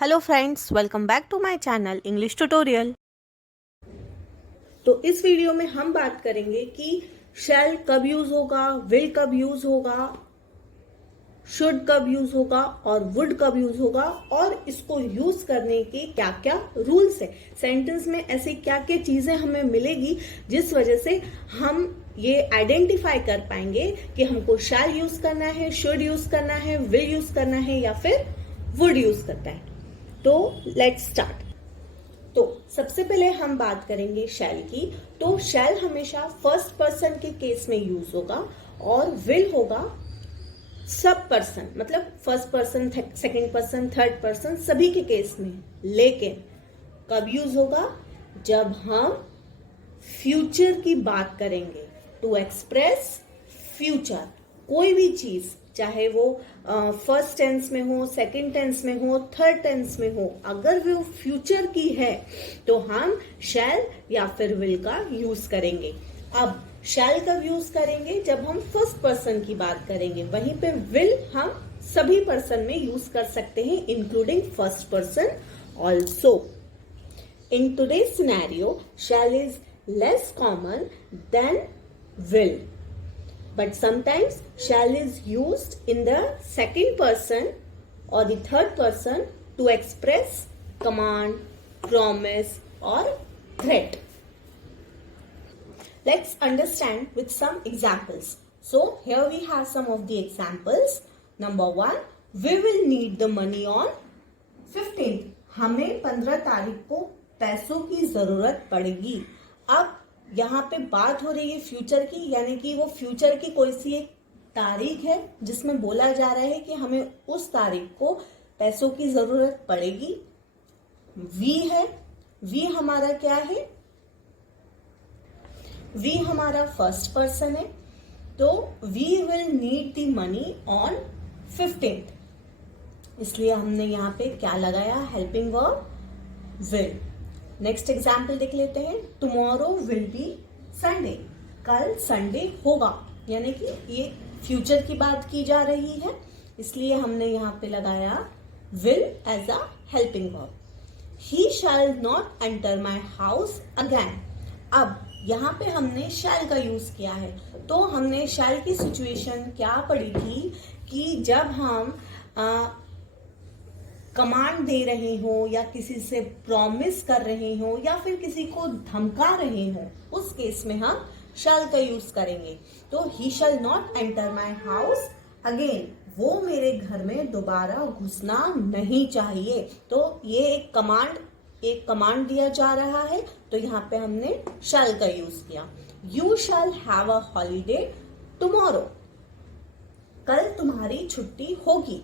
Hello friends, welcome back to my channel English tutorial. तो इस video में हम बात करेंगे कि शैल कब यूज होगा, विल कब यूज होगा, शुड कब यूज होगा और वुड कब यूज होगा और इसको यूज करने के क्या क्या रूल्स है। सेंटेंस में ऐसी क्या क्या चीजें हमें मिलेगी जिस वजह से हम ये आइडेंटिफाई कर पाएंगे कि हमको शैल यूज करना है, शुड यूज करना है, विल यूज करना है या फिर वुड यूज करना है। तो लेट्स स्टार्ट। तो सबसे पहले हम बात करेंगे शैल की। तो शैल हमेशा फर्स्ट पर्सन के केस में यूज होगा और विल होगा सब पर्सन, मतलब first person, second person, third person सभी के केस में। लेकिन कब यूज होगा? जब हम फ्यूचर की बात करेंगे, टू एक्सप्रेस फ्यूचर। कोई भी चीज, चाहे वो फर्स्ट टेंस में हो, सेकंड टेंस में हो, थर्ड टेंस में हो, अगर वो फ्यूचर की है तो हम शैल या फिर विल का यूज करेंगे। अब शैल कब यूज करेंगे? जब हम फर्स्ट पर्सन की बात करेंगे। वहीं पे विल हम सभी पर्सन में यूज कर सकते हैं, including first person also. In today's scenario, shall is less common than will, but sometimes shall is used in the second person or the third person to express command, promise or threat. Let's understand with some examples. So here we have some of the examples. Number 1, we will need the money on 15th. हमें 15 तारीख को पैसों की जरूरत पड़ेगी। अब यहाँ पे बात हो रही है फ्यूचर की, यानी कि वो फ्यूचर की कोई सी एक तारीख है जिसमें बोला जा रहा है कि हमें उस तारीख को पैसों की जरूरत पड़ेगी। वी है, वी हमारा क्या है? वी हमारा फर्स्ट पर्सन है। तो we will need the money on 15th, इसलिए हमने यहाँ पे क्या लगाया? Helping verb will. Next example देख लेते हैं। टुमारो विल बी संडे, कल संडे होगा, यानी कि ये फ्यूचर की बात की जा रही है, इसलिए हमने यहाँ पे लगाया will as a helping verb. He shall not enter my house again. अब यहाँ पे हमने शैल का यूज किया है। तो हमने शैल की सिचुएशन क्या पढ़ी थी कि जब हम कमांड दे रहे हो या किसी से प्रॉमिस कर रहे हो या फिर किसी को धमका रहे हो, उस केस में हम शैल का यूज करेंगे। तो he shall not enter my house again, वो मेरे घर में दोबारा घुसना नहीं चाहिए। तो ये एक कमांड दिया जा रहा है, तो यहाँ पे हमने शैल का यूज किया। You shall have a holiday tomorrow, कल तुम्हारी छुट्टी होगी।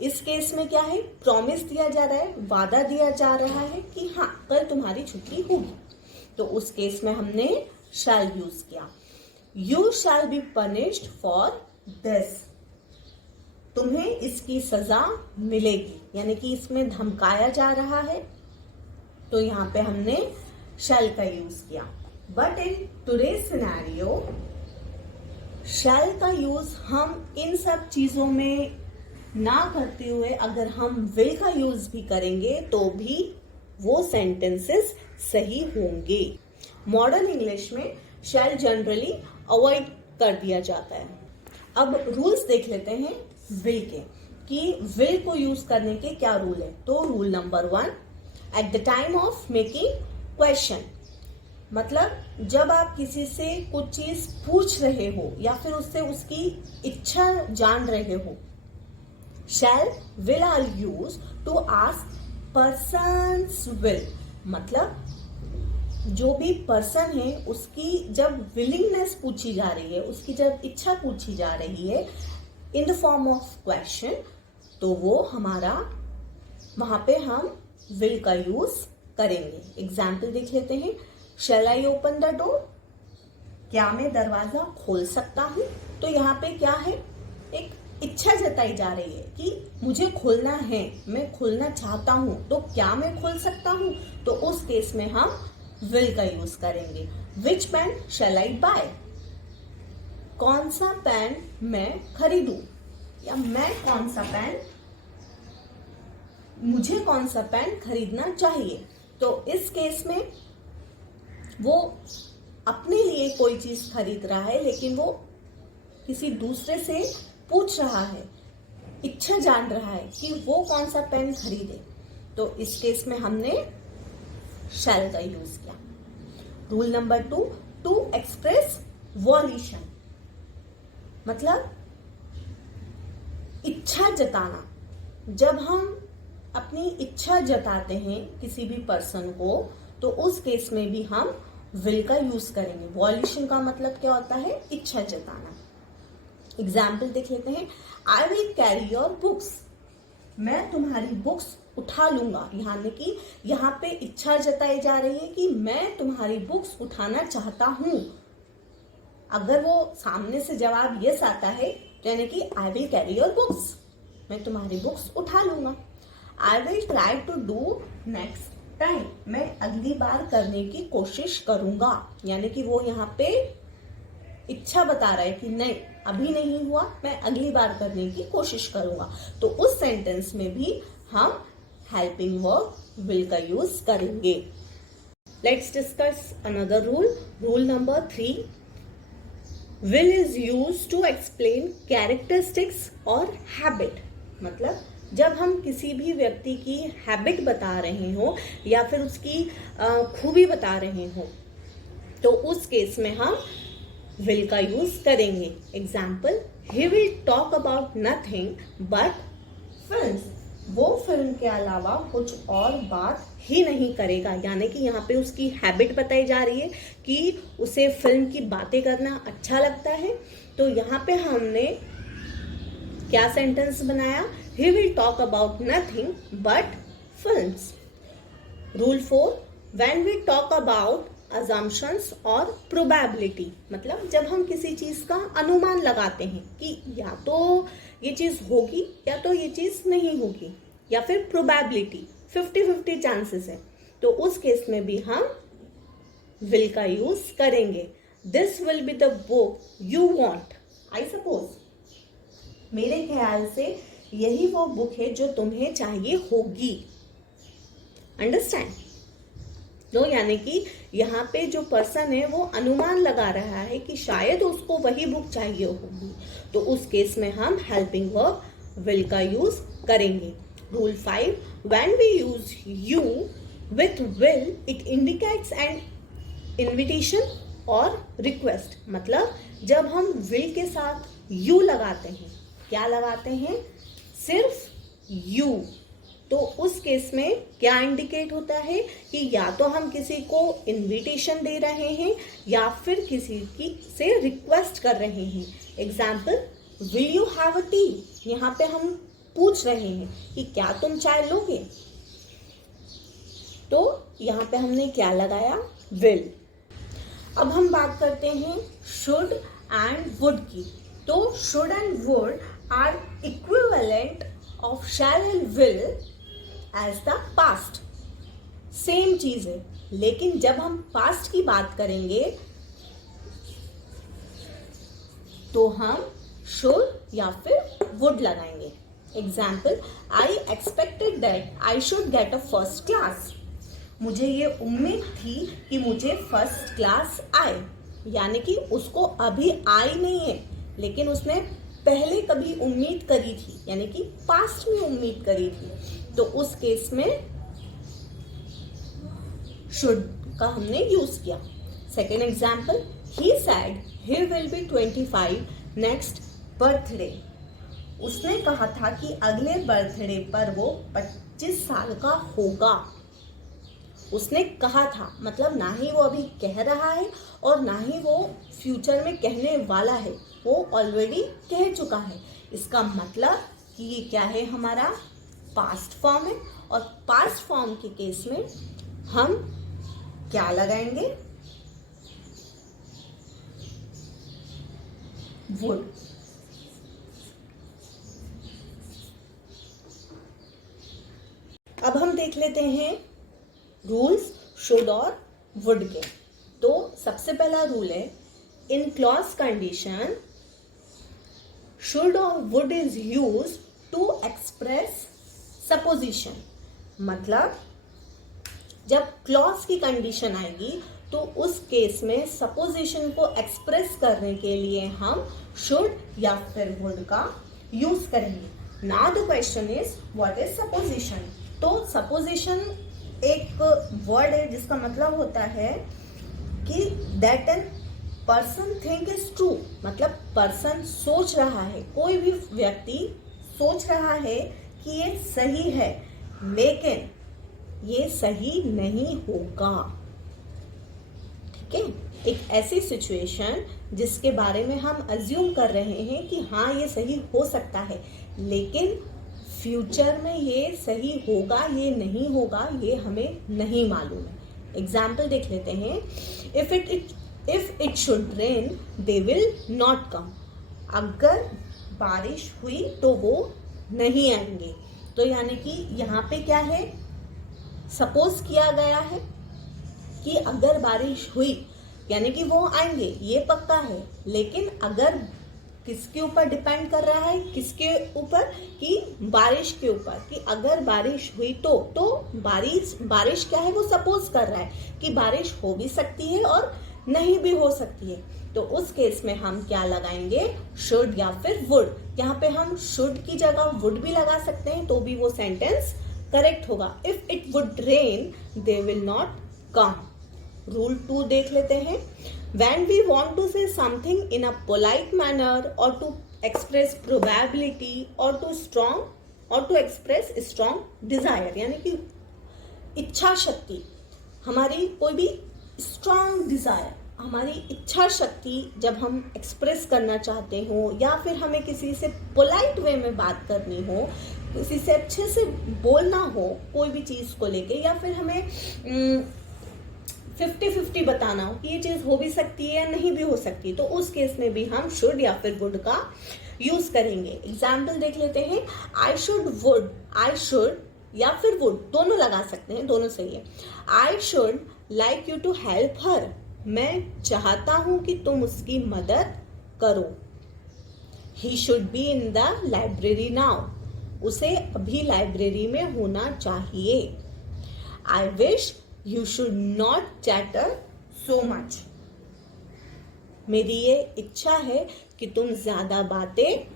इस केस में क्या है? प्रॉमिस दिया जा रहा है, वादा दिया जा रहा है कि हाँ कल तुम्हारी छुट्टी होगी, तो उस केस में हमने शैल यूज किया। You shall be punished for this, तुम्हें इसकी सजा मिलेगी, यानी कि इसमें धमकाया जा रहा है, तो यहाँ पे हमने शैल का यूज किया। बट इन टुडेज सिनेरियो शैल का यूज हम इन सब चीजों में ना करते हुए अगर हम विल का यूज भी करेंगे तो भी वो सेंटेंसेस सही होंगे। मॉडर्न इंग्लिश में शैल जनरली अवॉइड कर दिया जाता है। अब रूल्स देख लेते हैं विल के, कि विल को यूज करने के क्या रूल है। तो rule number 1, at the time of making question, मतलब जब आप किसी से कुछ चीज पूछ रहे हो या फिर उससे उसकी इच्छा जान रहे हो, shall will are use to ask persons will, मतलब जो भी पर्सन है उसकी जब विलिंगनेस पूछी जा रही है, उसकी जब इच्छा पूछी जा रही है in the form of question, तो वो हमारा वहां पे हम विल का यूज करेंगे। एग्जाम्पल देख लेते हैं। शैल आई ओपन द डोर, क्या मैं दरवाजा खोल सकता हूं? तो यहाँ पे क्या है? एक इच्छा जताई जा रही है कि मुझे खोलना है, मैं खोलना चाहता हूं, तो क्या मैं खोल सकता हूं? तो उस केस में हम विल का यूज करेंगे। विच पेन शैल आई बाय, कौन सा पेन मैं खरीदूं, या मैं कौन सा पेन मुझे कौन सा पेन खरीदना चाहिए। तो इस केस में वो अपने लिए कोई चीज खरीद रहा है, लेकिन वो किसी दूसरे से पूछ रहा है, इच्छा जान रहा है कि वो कौन सा पेन खरीदे। तो इस केस में हमने शैल का यूज किया। Rule number 2, to express volition, मतलब इच्छा जताना। जब हम अपनी इच्छा जताते हैं किसी भी पर्सन को, तो उस केस में भी हम विल का यूज करेंगे। वॉल्यूशन का मतलब क्या होता है? इच्छा जताना। एग्जाम्पल देख लेते हैं। आई विल कैरी योर बुक्स, मैं तुम्हारी बुक्स उठा लूंगा। यानी कि यहाँ पे इच्छा जताई जा रही है कि मैं तुम्हारी बुक्स उठाना चाहता हूं। अगर वो सामने से जवाब यस आता है, यानी कि I will carry your books, मैं तुम्हारी बुक्स उठा लूंगा। I will try to do next time, मैं अगली बार करने की कोशिश करूंगा। यानी कि वो यहाँ पे इच्छा बता रहा है कि नहीं, अभी नहीं हुआ, मैं अगली बार करने की कोशिश करूंगा। तो उस सेंटेंस में भी हम हेल्पिंग वर्ब विल का यूज करेंगे। Let's discuss another rule. Rule number 3, will is use to explain characteristics और हैबिट। मतलब जब हम किसी भी व्यक्ति की हैबिट बता रहे हो या फिर उसकी खूबी बता रहे हो, तो उस केस में हम विल का यूज करेंगे। Example, he will talk about nothing but films, वो फिल्म के अलावा कुछ और बात ही नहीं करेगा। यानी कि यहाँ पे उसकी हैबिट बताई जा रही है कि उसे फिल्म की बातें करना अच्छा लगता है। तो यहाँ पे हमने क्या सेंटेंस बनाया? He will talk about nothing but films. Rule 4, when we talk about assumptions और probability, मतलब जब हम किसी चीज का अनुमान लगाते हैं कि या तो ये चीज होगी या तो ये चीज नहीं होगी, या फिर probability 50-50 चांसेस है, तो उस केस में भी हम will का यूज करेंगे। This will be the book you want, I suppose, मेरे ख्याल से यही वो बुक है जो तुम्हें चाहिए होगी। अंडरस्टैंड? तो यानी कि यहाँ पे जो पर्सन है वो अनुमान लगा रहा है कि शायद उसको वही बुक चाहिए होगी। तो उस केस में हम हेल्पिंग वर्ब विल का यूज करेंगे। Rule 5, when we use you with will it indicates an invitation और रिक्वेस्ट। मतलब जब हम विल के साथ यू लगाते हैं, क्या लगाते हैं? सिर्फ यू, तो उस केस में क्या इंडिकेट होता है कि या तो हम किसी को इनविटेशन दे रहे हैं या फिर किसी की से रिक्वेस्ट कर रहे हैं। Example, will you have a T, यहाँ पे हम पूछ रहे हैं कि क्या तुम चाय लोगे। तो यहाँ पे हमने क्या लगाया? विल। अब हम बात करते हैं शुड एंड वुड की। तो should and would are equivalent of shall and will as the past. Same चीज है, लेकिन जब हम पास्ट की बात करेंगे तो हम शुड या फिर वुड लगाएंगे। Example, I expected that I should get a first class, मुझे ये उम्मीद थी कि मुझे फर्स्ट क्लास आए। यानी कि उसको अभी आई नहीं है, लेकिन उसने पहले कभी उम्मीद करी थी, यानी कि पास्ट में उम्मीद करी थी। तो उस केस में शुड का हमने यूज किया। Second example, he said he will be 25 next birthday, उसने कहा था कि अगले बर्थडे पर वो 25 साल का होगा। उसने कहा था, मतलब ना ही वो अभी कह रहा है और ना ही वो फ्यूचर में कहने वाला है, वो ऑलरेडी कह चुका है। इसका मतलब कि ये क्या है? हमारा पास्ट फॉर्म है, और पास्ट फॉर्म के केस में हम क्या लगाएंगे? वुड। अब हम देख लेते हैं रूल्स शुड और वुड के। तो सबसे पहला रूल है, इन क्लॉज कंडीशन शुड और would is use to express supposition. मतलब जब क्लॉज की कंडीशन आएगी तो उस केस में सपोजिशन को एक्सप्रेस करने के लिए हम शुड या फिर वुड का यूज करेंगे। Now the question is what is supposition. तो सपोजिशन एक वर्ड है जिसका मतलब होता है कि that an person think is true, मतलब पर्सन सोच रहा है, कोई भी व्यक्ति सोच रहा है कि ये सही है लेकिन ये सही नहीं होगा। ठीक है, एक ऐसी सिचुएशन जिसके बारे में हम अज्यूम कर रहे हैं कि हाँ ये सही हो सकता है लेकिन फ्यूचर में ये सही होगा ये नहीं होगा ये हमें नहीं मालूम है। एग्जाम्पल देख लेते हैं। If it should rain they will not come. अगर बारिश हुई तो वो नहीं आएंगे। तो यानी कि यहाँ पे क्या है, सपोज किया गया है कि अगर बारिश हुई यानी कि वो आएंगे, ये पक्का है। लेकिन अगर किसके ऊपर डिपेंड कर रहा है, किसके ऊपर, कि बारिश के ऊपर, कि अगर बारिश हुई तो बारिश क्या है, वो सपोज कर रहा है कि बारिश हो भी सकती है और नहीं भी हो सकती है। तो उस केस में हम क्या लगाएंगे, शुड या फिर वुड। यहाँ पे हम शुड की जगह वुड भी लगा सकते हैं तो भी वो सेंटेंस करेक्ट होगा। If it would rain they will not come. Rule 2 देख लेते हैं। When we want to say something in a polite manner or to express probability or to express strong desire, यानी कि इच्छा शक्ति, हमारी कोई भी स्ट्रॉन्ग डिजायर, हमारी इच्छा शक्ति जब हम एक्सप्रेस करना चाहते हो या फिर हमें किसी से पोलाइट वे में बात करनी हो, किसी से अच्छे से बोलना हो कोई भी चीज को लेके, या फिर हमें 50-50 बताना हो कि ये चीज हो भी सकती है या नहीं भी हो सकती, तो उस केस में भी हम शुड या फिर वुड का यूज करेंगे। एग्जाम्पल देख लेते हैं। आई शुड या फिर वुड दोनों लगा सकते हैं, दोनों सही है। I should like you to help her. मैं चाहता हूं कि तुम उसकी मदद करो। He should be in the library now. उसे अभी लाइब्रेरी में होना चाहिए। I wish You should not chatter so much. मेरी ये इच्छा है कि तुम ज्यादा बातें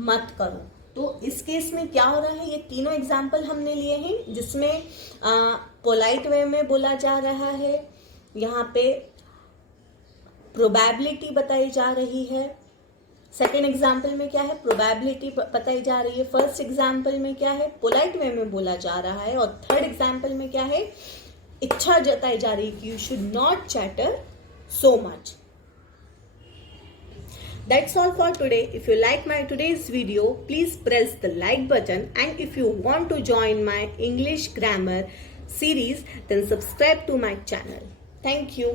मत करो। तो इस केस में क्या हो रहा है, ये तीनों एग्जाम्पल हमने लिए हैं जिसमें पोलाइट वे में बोला जा रहा है, यहाँ पे प्रोबेबिलिटी बताई जा रही है। सेकेंड एग्जाम्पल में क्या है, प्रोबेबिलिटी बताई जा रही है। फर्स्ट एग्जाम्पल में क्या है, पोलाइट वे में बोला जा रहा है। और थर्ड एग्जाम्पल में क्या है, इच्छा जताई जा रही है कि you should not chatter so much. That's all for today. If you like my today's video, please press the like button, and if you want to join my English grammar series, then subscribe to my channel. Thank you.